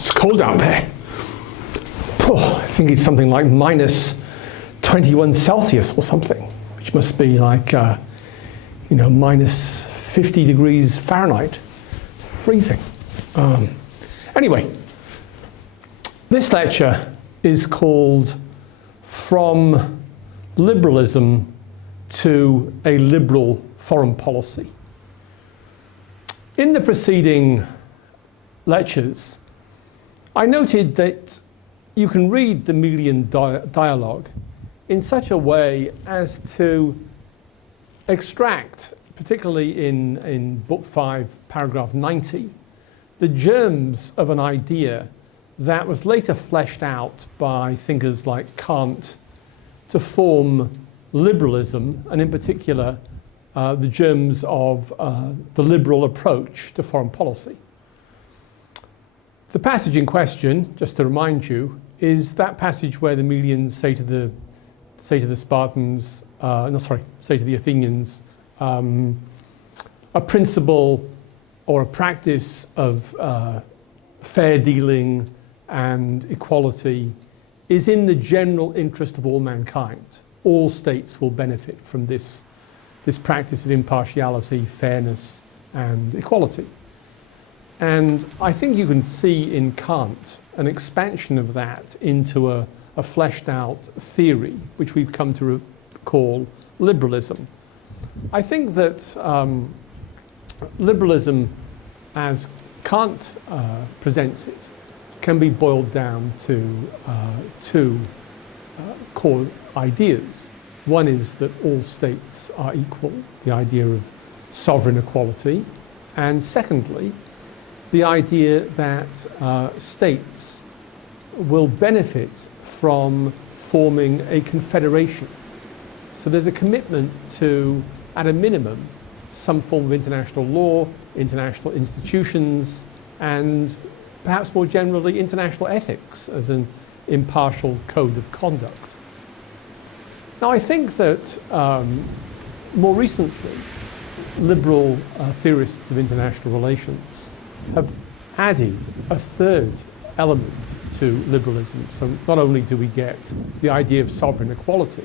It's cold out there. I think it's something like minus 21 Celsius or something, which must be like, minus 50 degrees Fahrenheit. Freezing. Anyway, this lecture is called From Liberalism to a Liberal Foreign Policy. In the preceding lectures, I noted that you can read the Melian dialogue in such a way as to extract, particularly in Book 5, paragraph 90, the germs of an idea that was later fleshed out by thinkers like Kant to form liberalism, and in particular, the germs of the liberal approach to foreign policy. The passage in question, just to remind you, is that passage where the Melians say to the Spartans, say to the Athenians, a principle or a practice of fair dealing and equality is in the general interest of all mankind. All states will benefit from this practice of impartiality, fairness, and equality. And I think you can see in Kant an expansion of that into a fleshed out theory, which we've come to call liberalism. I think that liberalism, as Kant presents it, can be boiled down to two core ideas. One is that all states are equal, the idea of sovereign equality, and secondly, the idea that states will benefit from forming a confederation. So there's a commitment to, at a minimum, some form of international law, international institutions, and perhaps more generally, international ethics as an impartial code of conduct. Now, I think that more recently, liberal theorists of international relations have added a third element to liberalism. So not only do we get the idea of sovereign equality,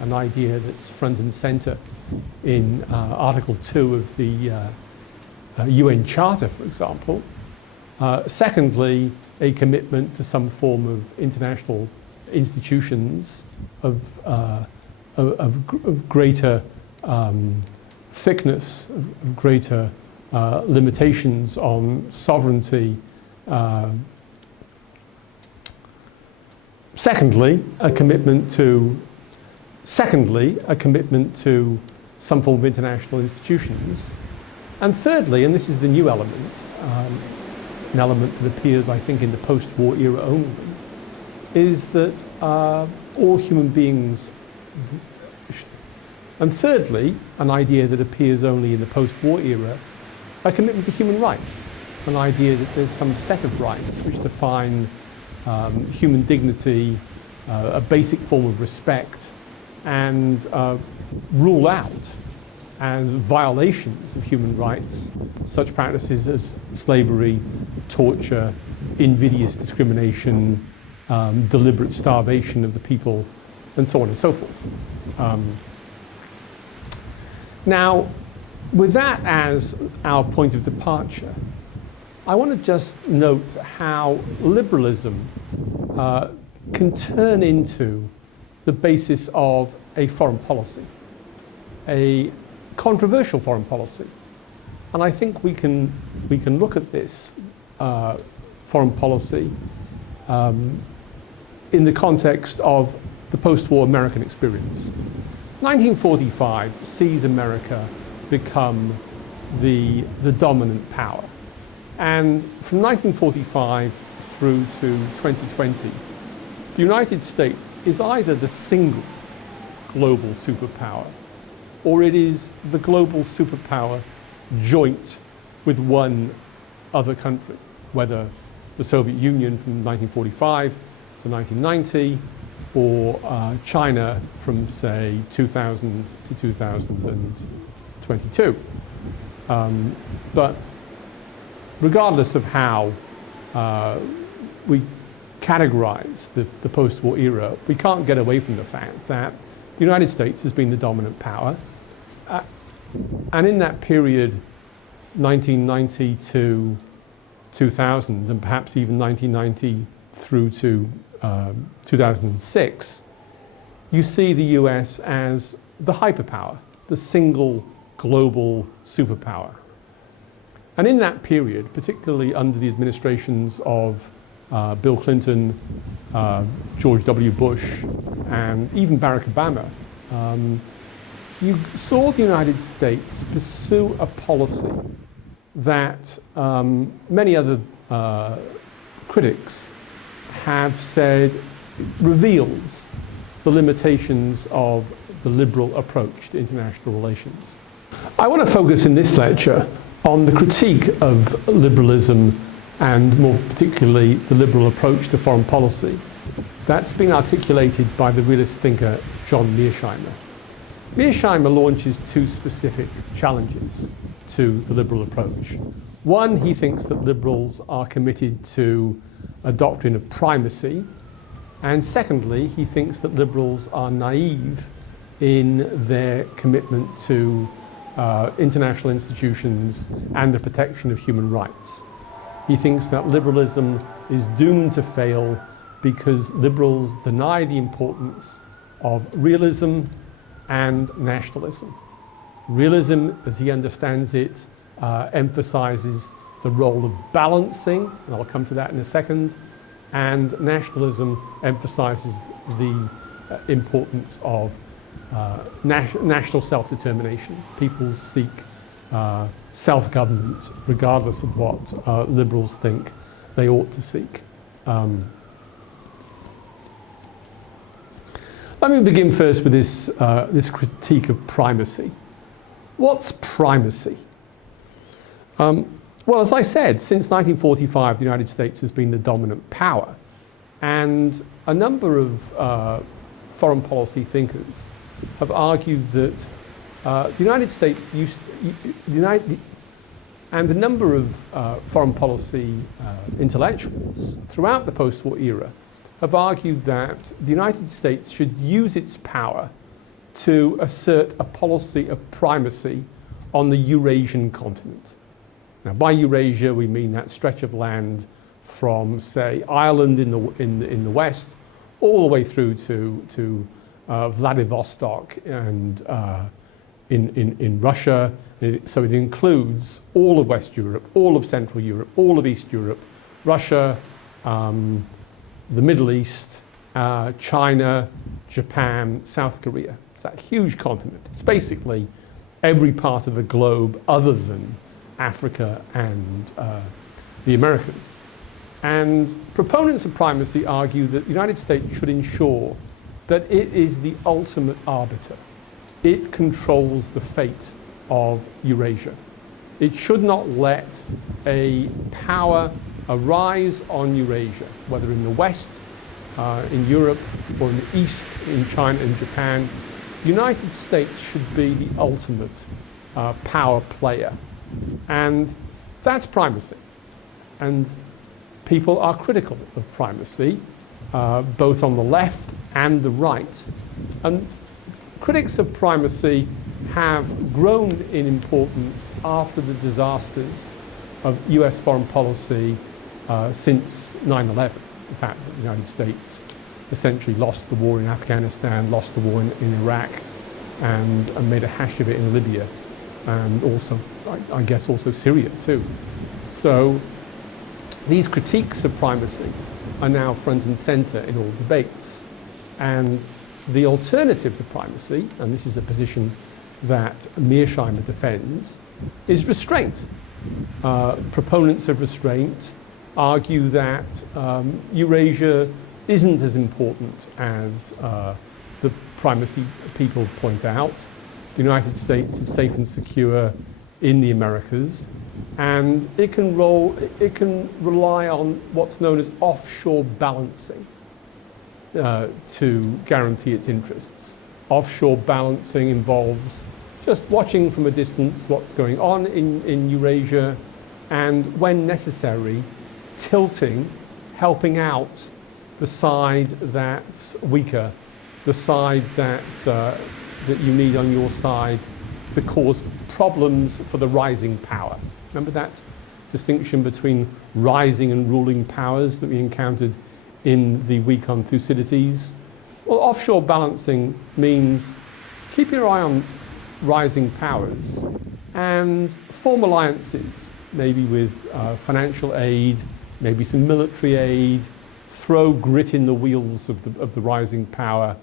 an idea that's front and center in Article 2 of the UN Charter, for example. Secondly, a commitment to some form of international institutions of greater thickness, of greater limitations on sovereignty. Secondly, a commitment to some form of international institutions. And thirdly, and this is the new element, an element that appears, I think, in the post-war era only, is that all human beings. And thirdly, an idea that appears only in the post-war era, a commitment to human rights, an idea that there's some set of rights which define human dignity, a basic form of respect, and rule out as violations of human rights such practices as slavery, torture, invidious discrimination, deliberate starvation of the people, and so on and so forth. Now, with that as our point of departure, I want to just note how liberalism can turn into the basis of a foreign policy, a controversial foreign policy. And I think we can look at this foreign policy in the context of the post-war American experience. 1945 sees America become the dominant power. And from 1945 through to 2020, the United States is either the single global superpower, or it is the global superpower joint with one other country, whether the Soviet Union from 1945 to 1990, or China from, say, 2000 to 2022. But regardless of how we categorize the post-war era, we can't get away from the fact that the United States has been the dominant power. And in that period, 1990 to 2000, and perhaps even 1990 through to 2006, you see the US as the hyperpower, the single global superpower. And in that period, particularly under the administrations of Bill Clinton, George W. Bush, and even Barack Obama, you saw the United States pursue a policy that many other critics have said reveals the limitations of the liberal approach to international relations. I want to focus in this lecture on the critique of liberalism and more particularly the liberal approach to foreign policy that's been articulated by the realist thinker John Mearsheimer. Mearsheimer launches two specific challenges to the liberal approach. One, he thinks that liberals are committed to a doctrine of primacy, and secondly, he thinks that liberals are naive in their commitment to international institutions and the protection of human rights. He thinks that liberalism is doomed to fail because liberals deny the importance of realism and nationalism. Realism, as he understands it, emphasizes the role of balancing, and I'll come to that in a second, and nationalism emphasizes the importance of national self-determination. People seek self-government regardless of what liberals think they ought to seek. Let me begin first with this critique of primacy. What's primacy? Well, as I said, since 1945, the United States has been the dominant power. And a number of foreign policy thinkers have argued that the United States and a number of foreign policy intellectuals throughout the post-war era have argued that the United States should use its power to assert a policy of primacy on the Eurasian continent. Now, by Eurasia, we mean that stretch of land from, say, Ireland in the west, all the way through to Vladivostok and in Russia. So it includes all of West Europe, all of Central Europe, all of East Europe, Russia, the Middle East, China, Japan, South Korea. It's that huge continent. It's basically every part of the globe other than Africa and the Americas. And proponents of primacy argue that the United States should ensure that it is the ultimate arbiter. It controls the fate of Eurasia. It should not let a power arise on Eurasia, whether in the West, in Europe, or in the East, in China and Japan. The United States should be the ultimate power player. And that's primacy. And people are critical of primacy, both on the left and the right. And critics of primacy have grown in importance after the disasters of US foreign policy since 9/11. The fact that the United States essentially lost the war in Afghanistan, lost the war in Iraq, and made a hash of it in Libya, and also, I guess, also Syria too. So these critiques of primacy are now front and center in all debates. And the alternative to primacy, and this is a position that Mearsheimer defends, is restraint. Proponents of restraint argue that Eurasia isn't as important as the primacy people point out. The United States is safe and secure in the Americas, and it can rely on what's known as offshore balancing to guarantee its interests. Offshore balancing involves just watching from a distance what's going on in Eurasia, and when necessary, tilting helping out the side that's weaker, the side that you need on your side to cause problems for the rising power. Remember that distinction between rising and ruling powers that we encountered in the week on Thucydides? Well, offshore balancing means keep your eye on rising powers and form alliances, maybe with financial aid, maybe some military aid, throw grit in the wheels of the rising power.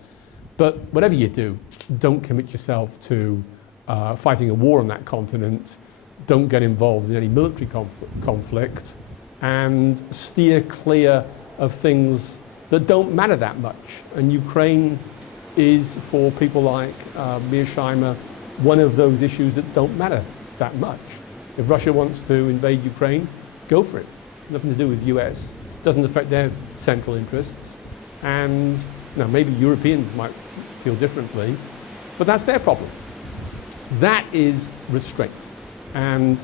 But whatever you do, don't commit yourself to fighting a war on that continent. Don't get involved in any military conflict, and steer clear of things that don't matter that much. And Ukraine is, for people like Mearsheimer, one of those issues that don't matter that much. If Russia wants to invade Ukraine, go for it. Nothing to do with the US. Doesn't affect their central interests. And maybe Europeans might feel differently, but that's their problem. That is restraint. And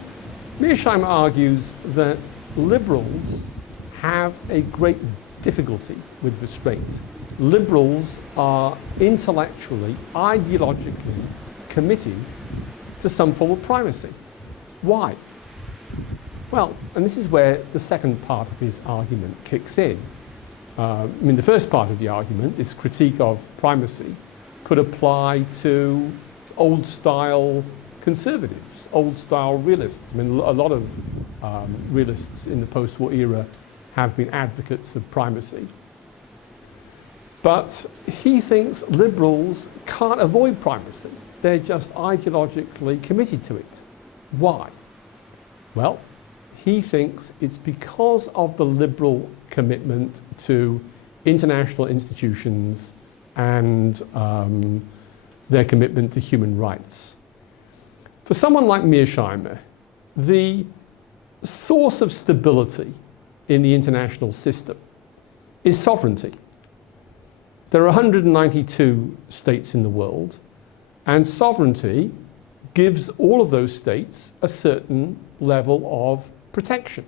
Mearsheimer argues that liberals have a great difficulty with restraint. Liberals are intellectually, ideologically committed to some form of primacy. Why? Well, and this is where the second part of his argument kicks in. The first part of the argument, this critique of primacy, could apply to old-style conservatives, old-style realists. A lot of realists in the post-war era have been advocates of primacy. But he thinks liberals can't avoid primacy. They're just ideologically committed to it. Why? Well, he thinks it's because of the liberal commitment to international institutions and their commitment to human rights. For someone like Mearsheimer, the source of stability in the international system is sovereignty. There are 192 states in the world, and sovereignty gives all of those states a certain level of protection.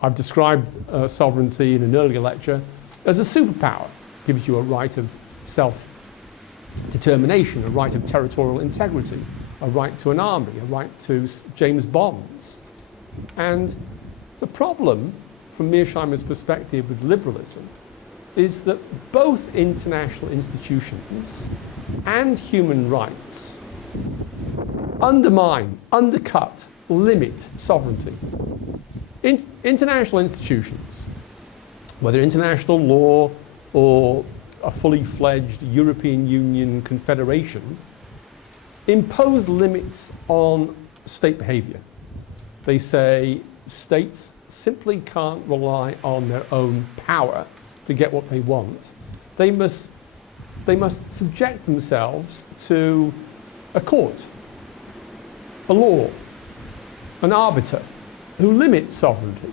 I've described sovereignty in an earlier lecture as a superpower. It gives you a right of self-determination, a right of territorial integrity, a right to an army, a right to James Bonds. And the problem, from Mearsheimer's perspective with liberalism, is that both international institutions and human rights undercut, limit sovereignty. International institutions, whether international law or a fully fledged European Union confederation, impose limits on state behavior. They say states simply can't rely on their own power to get what they want. They must subject themselves to a court, a law, an arbiter who limits sovereignty.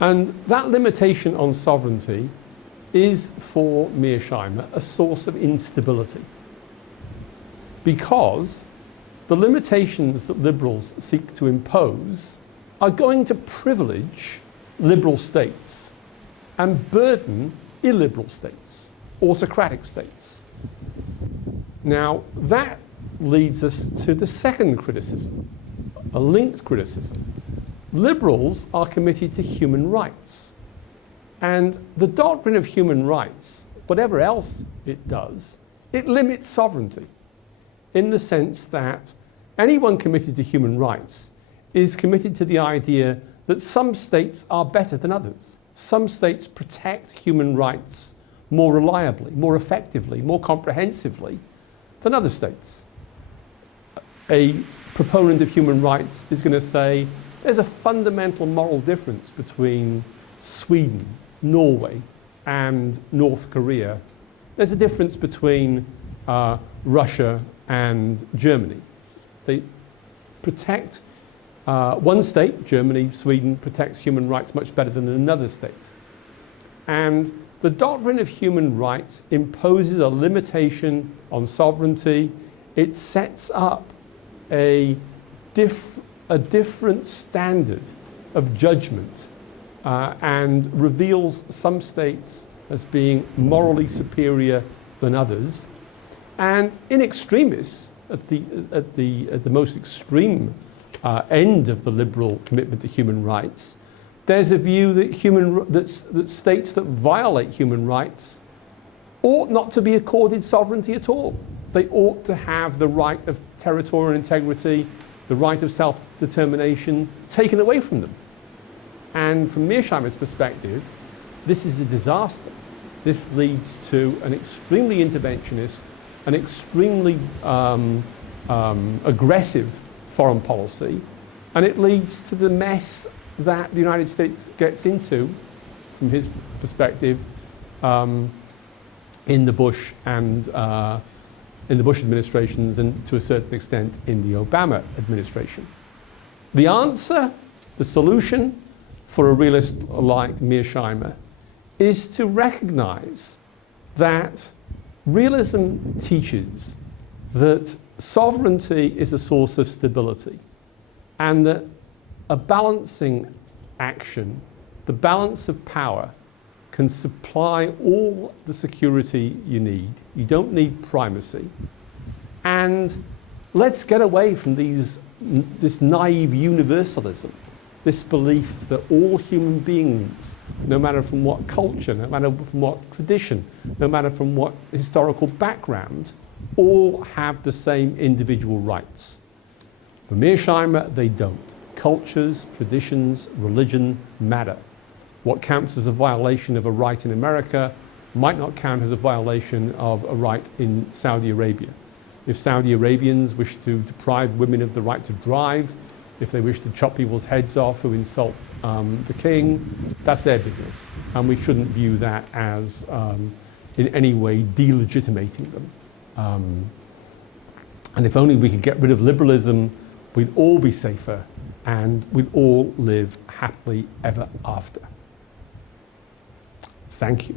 And that limitation on sovereignty is, for Mearsheimer, a source of instability. Because the limitations that liberals seek to impose are going to privilege liberal states and burden illiberal states, autocratic states. Now, that leads us to the second criticism, a linked criticism. Liberals are committed to human rights. And the doctrine of human rights, whatever else it does, it limits sovereignty in the sense that anyone committed to human rights is committed to the idea that some states are better than others. Some states protect human rights more reliably, more effectively, more comprehensively than other states. A proponent of human rights is going to say there's a fundamental moral difference between Sweden, Norway, and North Korea. There's a difference between Russia and Germany. They protect one state, Germany, Sweden, protects human rights much better than another state. And the doctrine of human rights imposes a limitation on sovereignty. It sets up a different standard of judgment and reveals some states as being morally superior than others. And in extremis, at the most extreme end of the liberal commitment to human rights, there's a view that states that violate human rights ought not to be accorded sovereignty at all. They ought to have the right of territorial integrity, the right of self-determination taken away from them. And from Mearsheimer's perspective, this is a disaster. This leads to an extremely interventionist, an extremely aggressive foreign policy, and it leads to the mess that the United States gets into, from his perspective, in the Bush and in the Bush administrations, and to a certain extent in the Obama administration. The answer, the solution for a realist like Mearsheimer is to recognize that realism teaches that sovereignty is a source of stability, and that a balancing action, the balance of power, can supply all the security you need. You don't need primacy. And let's get away from this naive universalism, this belief that all human beings, no matter from what culture, no matter from what tradition, no matter from what historical background, all have the same individual rights. For Mearsheimer, they don't. Cultures, traditions, religion matter. What counts as a violation of a right in America might not count as a violation of a right in Saudi Arabia. If Saudi Arabians wish to deprive women of the right to drive, if they wish to chop people's heads off who insult the king, that's their business. And we shouldn't view that as in any way delegitimating them. And if only we could get rid of liberalism, we'd all be safer and we'd all live happily ever after. Thank you.